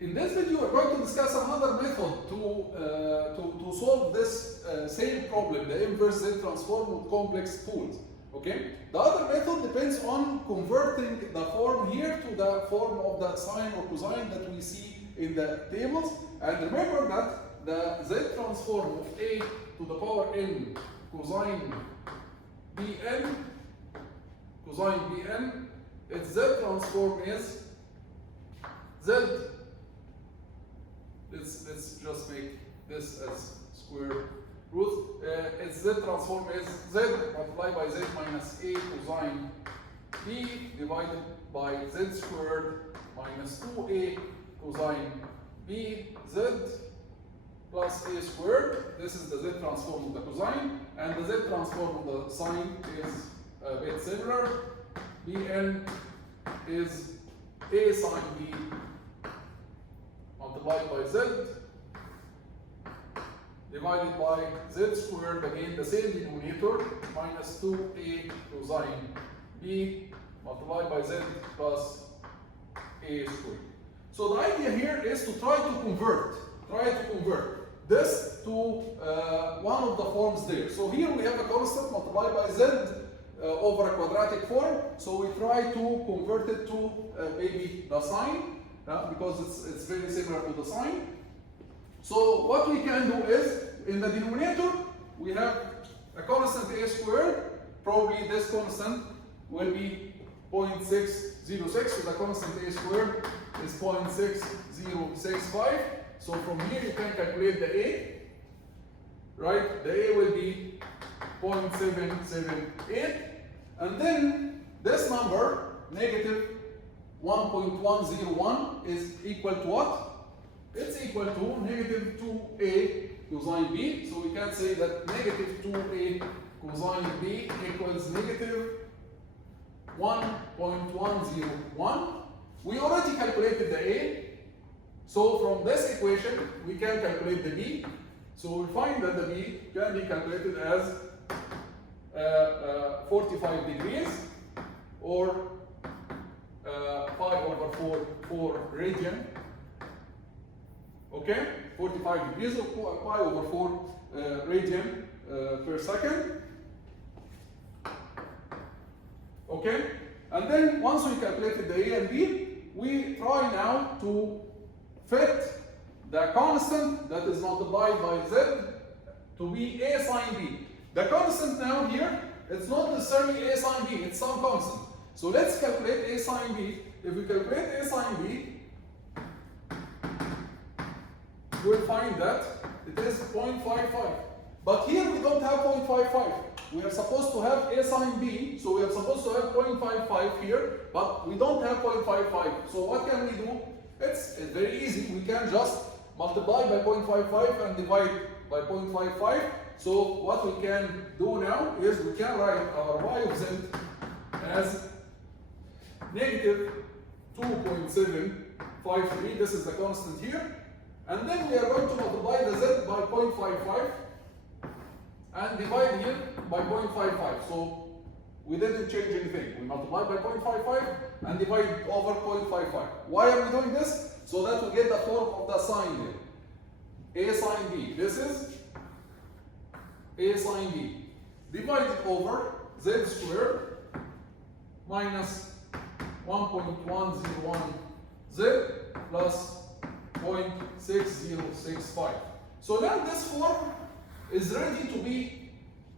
In this video, we're going to discuss another method to solve this same problem, the inverse Z transform with complex pools. Okay? The other method depends on converting the form here to the form of the sine or cosine that we see in the tables. And remember that the Z transform of A to the power n cosine Bn, its Z transform is Z. Let's just make this as square root. Its Z transform is Z multiplied by Z minus A cosine B divided by Z squared minus 2A cosine B Z plus A squared. This is the Z transform of the cosine, and the Z transform of the sine is a bit similar. Bn is A sine B multiplied by Z divided by Z squared, again the same denominator, minus 2A cosine B multiplied by Z plus A squared. So the idea here is to try to convert this to one of the forms there. So here we have a constant multiplied by Z over a quadratic form. So we try to convert it to maybe the sine, because it's very similar to the sine. So what we can do is, in the denominator, we have a constant A squared. Probably this constant will be 0.606, so the constant A squared is 0.6065. So from here you can calculate the A, right? The A will be 0.778, and then this number, negative 1.101, is equal to what? It's equal to negative 2A cosine B. So we can say that negative 2A cosine B equals negative 1.101. We already calculated the A. So from this equation, we can calculate the B. So we find that the B can be calculated as 45 degrees, or 5/4 radian. Okay, 45 degrees or pi over 4 radian per second. Okay, and then once we calculated the A and B, we try now to fit the constant that is multiplied by Z to be A sine B. The constant now here, it's not necessarily A sine B, it's some constant. So let's calculate A sine B. If we calculate A sine B, we'll find that it is 0.55. But here we don't have 0.55. We are supposed to have A sine B, so we are supposed to have 0.55 here, but we don't have 0.55. So what can we do? It's very easy. We can just multiply by 0.55 and divide by 0.55. So what we can do now is we can write our y of Z as negative 2.753. This is the constant here. And then we are going to multiply the Z by 0.55 and divide here by 0.55. So we didn't change anything. We multiply by 0.55 and divide over 0.55. Why are we doing this? So that we get the form of the sine here. A sine B. This is A sine B divided over Z squared minus 1.101 Z plus 0.6065. So now this form is ready to be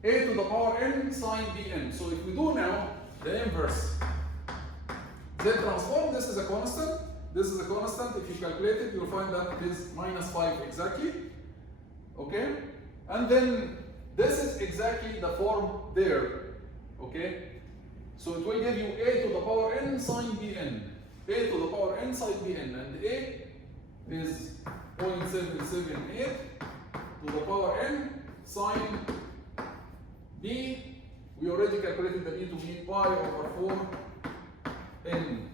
A to the power n sine Bn. So if we do now the inverse Z transform, this is a constant, this is a constant. If you calculate it, you'll find that it is minus 5 exactly. Okay? And then this is exactly the form there. Okay? So it will give you A to the power n sine Bn. A to the power n sine Bn, and A is 0.778 to the power n sine B. We already calculated the B to be pi over 4 n.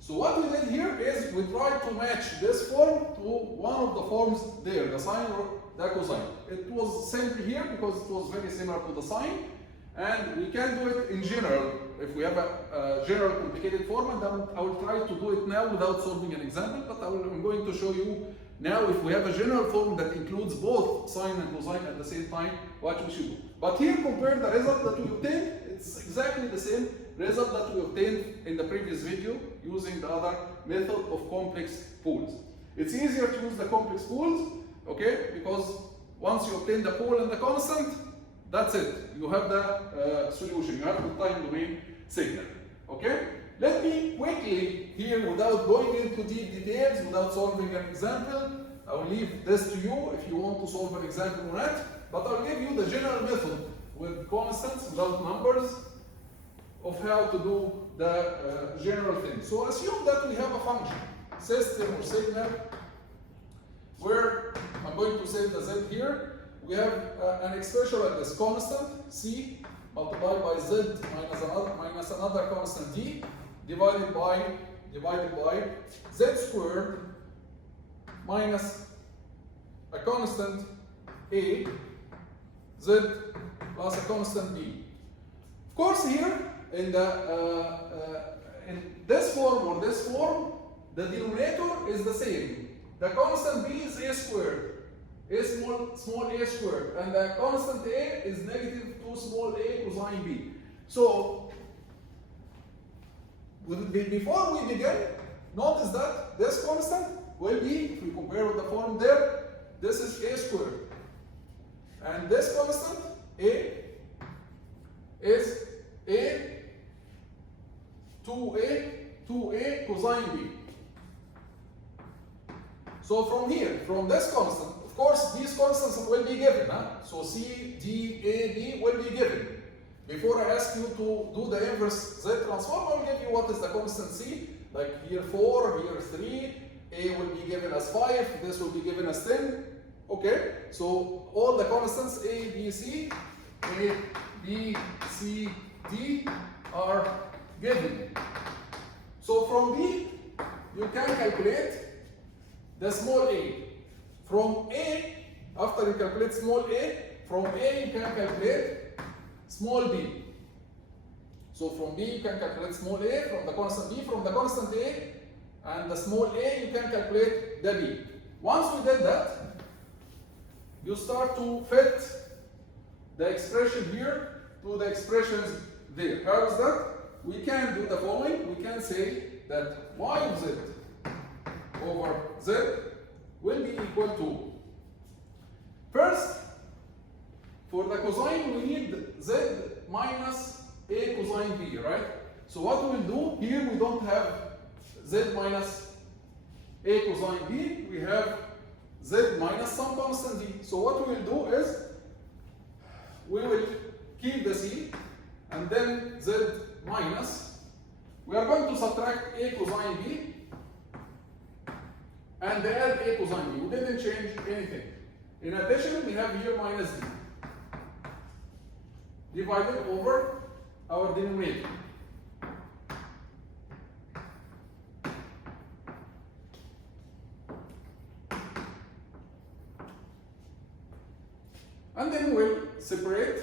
So what we did here is we tried to match this form to one of the forms there, the sine or the cosine. It was simply here because it was very similar to the sine, and we can do it in general if we have a general complicated form, and then I will try to do it now without solving an example, but I'm going to show you now if we have a general form that includes both sine and cosine at the same time, what we should do. But here, compare the result that we obtained, it's exactly the same result that we obtained in the previous video using the other method of complex pools. It's easier to use the complex pools, okay, because once you obtain the pole and the constant, that's it. You have the solution. You have the time domain signal. Okay? Let me quickly here, without going into deep details, without solving an example, I will leave this to you if you want to solve an example on it. But I'll give you the general method with constants, without numbers, of how to do the general thing. So assume that we have a function, system or signal, where I'm going to say the z here. We have an expression like this: constant c multiplied by z minus another constant d divided by z squared minus a constant a z plus a constant b. Of course, here in this form or this form, the denominator is the same. The constant b is a squared. A small a squared, and the constant a is negative 2 small a cosine b. So before we begin, notice that this constant will be, if we compare with the form there, this is a squared, and this constant a is a 2a cosine b. So from here, from this constant, of course, these constants will be given. So C, D, A, B will be given. Before I ask you to do the inverse Z transform, I will give you what is the constant C. Like here 4, here 3, A will be given as 5, this will be given as 10. Okay, so all the constants A, B, C, D are given. So from B, you can calculate the small a. From A, after you calculate small a, from A you can calculate small b. So from B you can calculate small a, from the constant b, from the constant a, and the small a you can calculate the b. Once we did that, you start to fit the expression here to the expressions there. How is that? We can do the following. We can say that y of z over z will be equal to, first, for the cosine we need z minus a cosine b, right? So what we will do, here we don't have z minus a cosine b, we have z minus some constant d. So what we will do is, we will keep the c, and then z minus, we are going to subtract a cosine b, and add a cosine b. We didn't change anything. In addition, we have here minus d divided over our denominator. And then we'll separate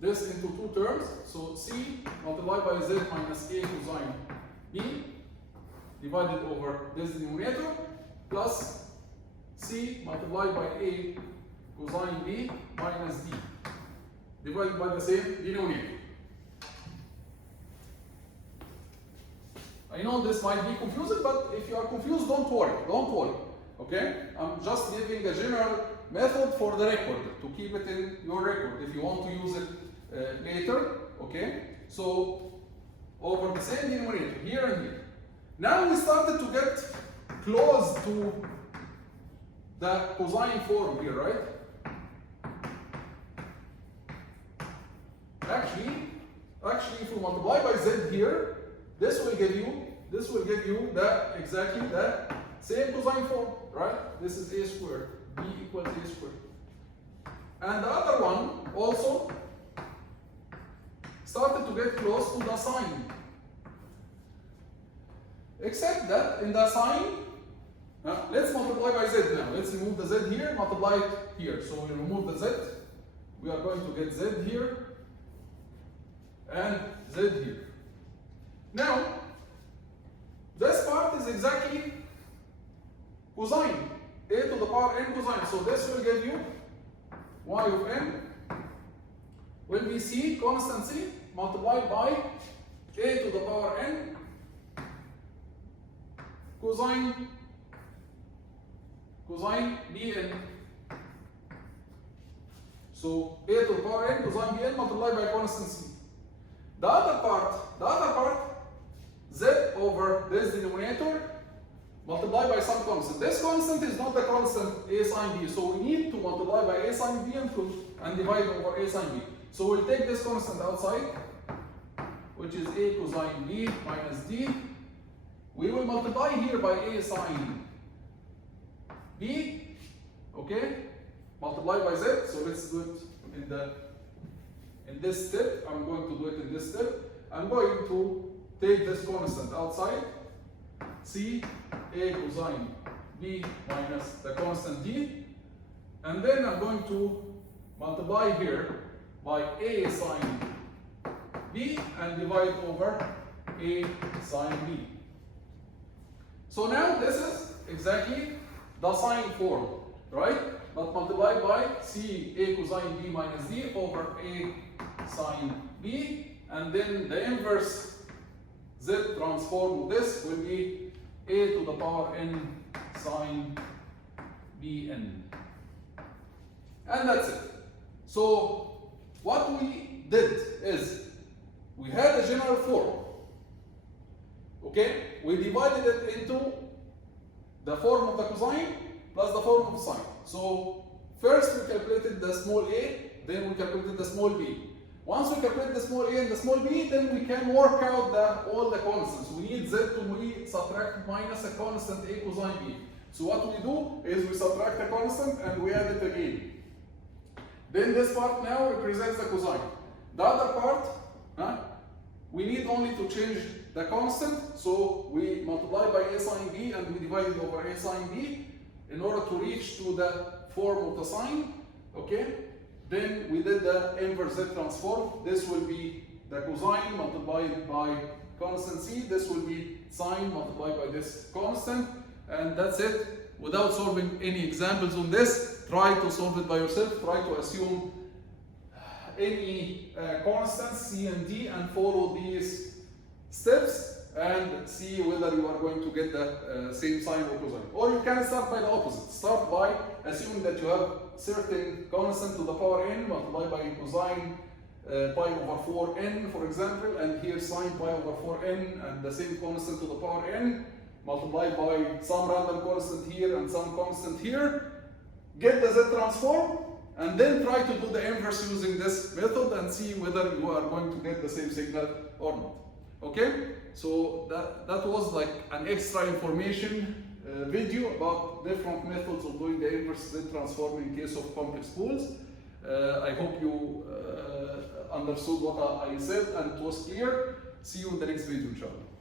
this into two terms. So c multiplied by z minus a cosine b divided over this denominator, plus c multiplied by a cosine b minus d divided by the same denominator. I know this might be confusing, but if you are confused, don't worry, okay? I'm just giving a general method for the record, to keep it in your record if you want to use it later, okay? So, over the same denominator, here and here. Now we started to get close to the cosine form here, right? Actually, if you multiply by z here, this will give you exactly the same cosine form, right? This is a squared, b equals a squared. And the other one also started to get close to the sine. Except that in the sine, let's multiply by z now. Let's remove the z here, multiply it here. So we remove the z. We are going to get z here. and z here. Now, this part is exactly cosine, a to the power n cosine. So this will give you y of n will be c constant c multiplied by a to the power n cosine bn. So a to the power n cosine bn multiplied by constant c. The other part, z over this denominator multiplied by some constant. This constant is not the constant a sine b, so we need to multiply by a sine b and divide over a sine b. So we'll take this constant outside, which is a cosine b minus d. We will multiply here by a sine b, okay, multiplied by z. So let's do it in this step. I'm going to do it in this step. I'm going to take this constant outside, c a cosine b minus the constant d, and then I'm going to multiply here by a sine b and divide over a sine b. So now this is exactly the sine form, right? But multiplied by c a cosine b minus d over a sine b, and then the inverse z transform of this will be a to the power n sine bn. And that's it. So what we did is we had a general form. Okay? We divided it into the form of the cosine plus the form of sine. So first we calculated the small a, then we calculated the small b. Once we calculate the small a and the small b, then we can work out all the constants. We need z to subtract minus a constant a cosine b. So what we do is we subtract a constant and we add it again. Then this part now represents the cosine. The other part, we need only to change the constant. So we multiply by a sine b and we divide it over a sine b in order to reach to the form of the sine. Okay? Then we did the inverse z transform. This will be the cosine multiplied by constant c. This will be sine multiplied by this constant. And that's it. Without solving any examples on this, try to solve it by yourself. Try to assume any constants c and d and follow these steps and see whether you are going to get the same sign or cosine. Or you can start by the opposite. Start by assuming that you have certain constant to the power n multiplied by cosine pi over 4n, for example, and here sine pi over 4n and the same constant to the power n multiplied by some random constant here and some constant here. Get the z transform and then try to do the inverse using this method and see whether you are going to get the same signal or not. Okay, so that was like an extra information video about different methods of doing the inverse Z transform in case of complex pools. I hope you understood what I said and it was clear. See you in the next video, inshallah.